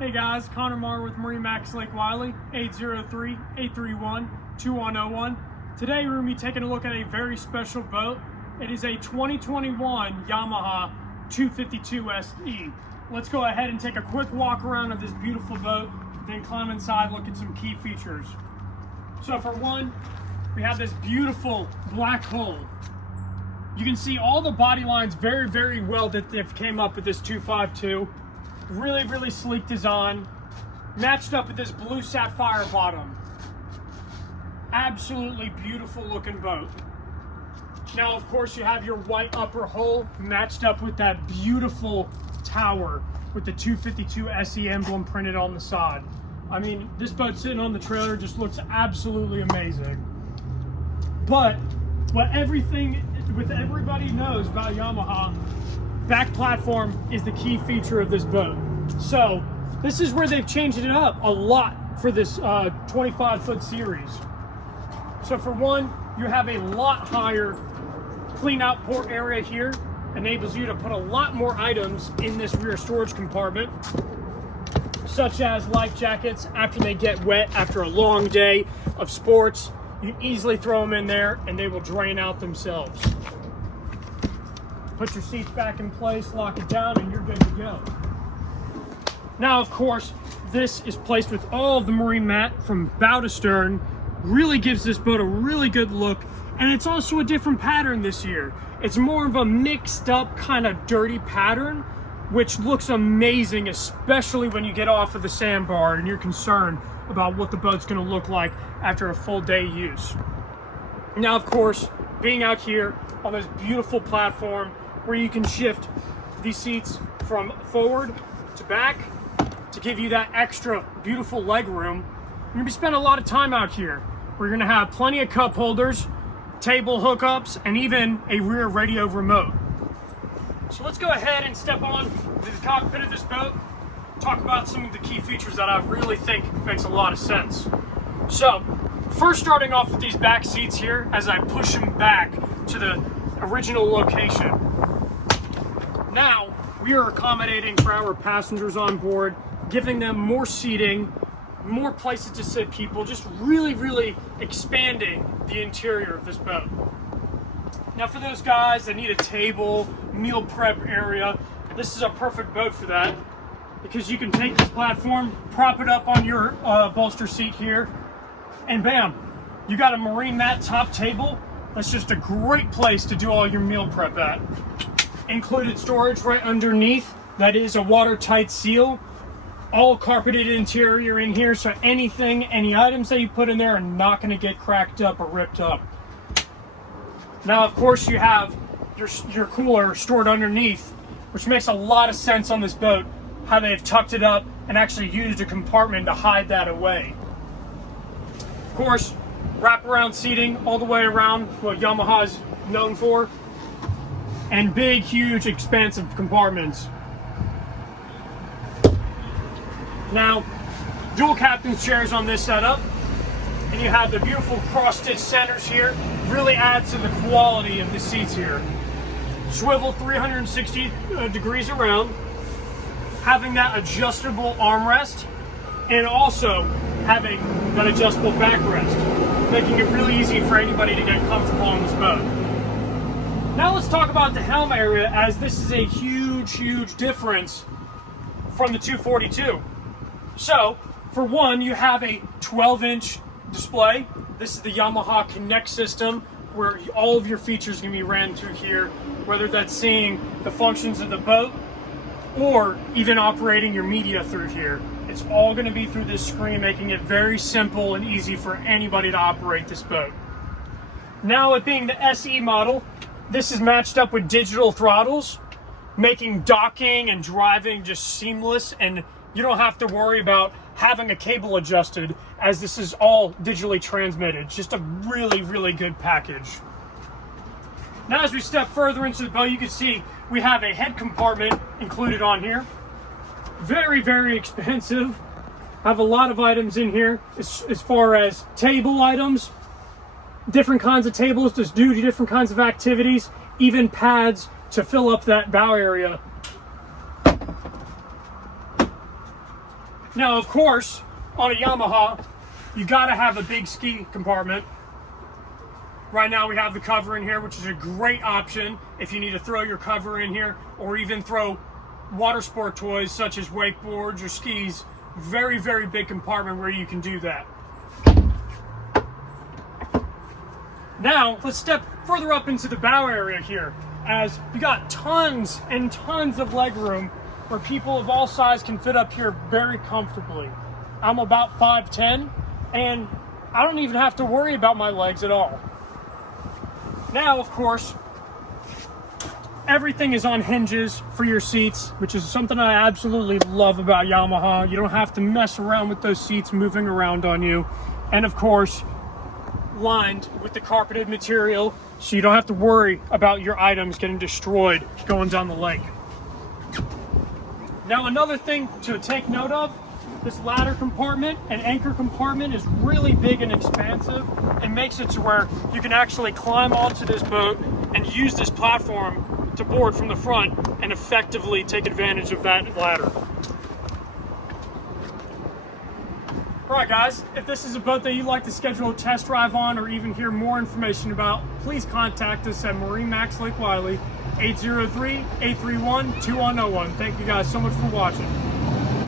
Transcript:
Hey guys, Connor Marr with MarineMax Lake Wylie, 803-831-2101. Today we're going to be taking a look at a very special boat. It is a 2021 Yamaha 252 SE. Let's go ahead and take a quick walk around of this beautiful boat, then climb inside, look at some key features. So for one, we have this beautiful black hull. You can see all the body lines very well that they've came up with this 252. Really sleek design, matched up with this blue sapphire bottom. Absolutely beautiful looking boat. Now, of course, you have your white upper hull matched up with that beautiful tower with the 252 SE emblem printed on the side. I mean, this boat sitting on the trailer just looks absolutely amazing. But what everybody knows about Yamaha, back platform is the key feature of this boat. So this is where they've changed it up a lot for this 25-foot series. So for one, you have a lot higher clean out port area here. Enables you to put a lot more items in this rear storage compartment, such as life jackets after they get wet after a long day of sports. You can easily throw them in there and they will drain out themselves. Put your seats back in place, lock it down, and you're good to go. Now, of course, this is placed with all of the marine mat from bow to stern. Really gives this boat a really good look, and it's also a different pattern this year. It's more of a mixed up kind of dirty pattern, which looks amazing, especially when you get off of the sandbar and you're concerned about what the boat's gonna look like after a full day use. Now, of course, being out here on this beautiful platform, where you can shift these seats from forward to back to give you that extra beautiful leg room. You're gonna be spending a lot of time out here. We're gonna have plenty of cup holders, table hookups, and even a rear radio remote. So let's go ahead and step on to the cockpit of this boat, talk about some of the key features that I really think makes a lot of sense. So first, starting off with these back seats here, as I push them back to the original location. Now, we are accommodating for our passengers on board, giving them more seating, more places to sit people, just really expanding the interior of this boat. Now, for those guys that need a table, meal prep area, this is a perfect boat for that, because you can take this platform, prop it up on your bolster seat here, and bam, you got a marine mat top table. That's just a great place to do all your meal prep at. Included storage right underneath. That is a watertight seal. All carpeted interior in here, so any items that you put in there are not going to get cracked up or ripped up. Now, of course, you have your cooler stored underneath, which makes a lot of sense on this boat, how they've tucked it up and actually used a compartment to hide that away. Of course, wraparound seating all the way around, what Yamaha is known for, and big, huge, expansive compartments. Now, dual captain's chairs on this setup, and you have the beautiful cross-stitch centers here. Really adds to the quality of the seats here. Swivel 360 degrees around, having that adjustable armrest, and also having that adjustable backrest, making it really easy for anybody to get comfortable on this boat. Now let's talk about the helm area, as this is a huge difference from the 242. So, for one, you have a 12-inch display. This is the Yamaha Connect system, where all of your features can be ran through here, whether that's seeing the functions of the boat or even operating your media through here. It's all going to be through this screen, making it very simple and easy for anybody to operate this boat. Now, it being the SE model, this is matched up with digital throttles, making docking and driving just seamless, and you don't have to worry about having a cable adjusted, as this is all digitally transmitted. Just a really good package. Now, as we step further into the boat, you can see we have a head compartment included on here. Very expensive. Have a lot of items in here as far as table items, different kinds of tables to do different kinds of activities, even pads to fill up that bow area. Now, of course, on a Yamaha, you gotta have a big ski compartment. Right now we have the cover in here, which is a great option if you need to throw your cover in here, or even throw water sport toys such as wakeboards or skis. Very, very big compartment where you can do that. Now, let's step further up into the bow area here, as you got tons and tons of leg room where people of all sizes can fit up here very comfortably. I'm about 5'10", and I don't even have to worry about my legs at all. Now, of course, everything is on hinges for your seats, which is something I absolutely love about Yamaha. You don't have to mess around with those seats moving around on you. And of course, lined with the carpeted material, so you don't have to worry about your items getting destroyed going down the lake. Now, another thing to take note of, this ladder compartment and anchor compartment is really big and expansive. It makes it to where you can actually climb onto this boat and use this platform to board from the front and effectively take advantage of that ladder. All right, guys, if this is a boat that you'd like to schedule a test drive on or even hear more information about, please contact us at MarineMax Lake Wylie, 803-831-2101. Thank you guys so much for watching.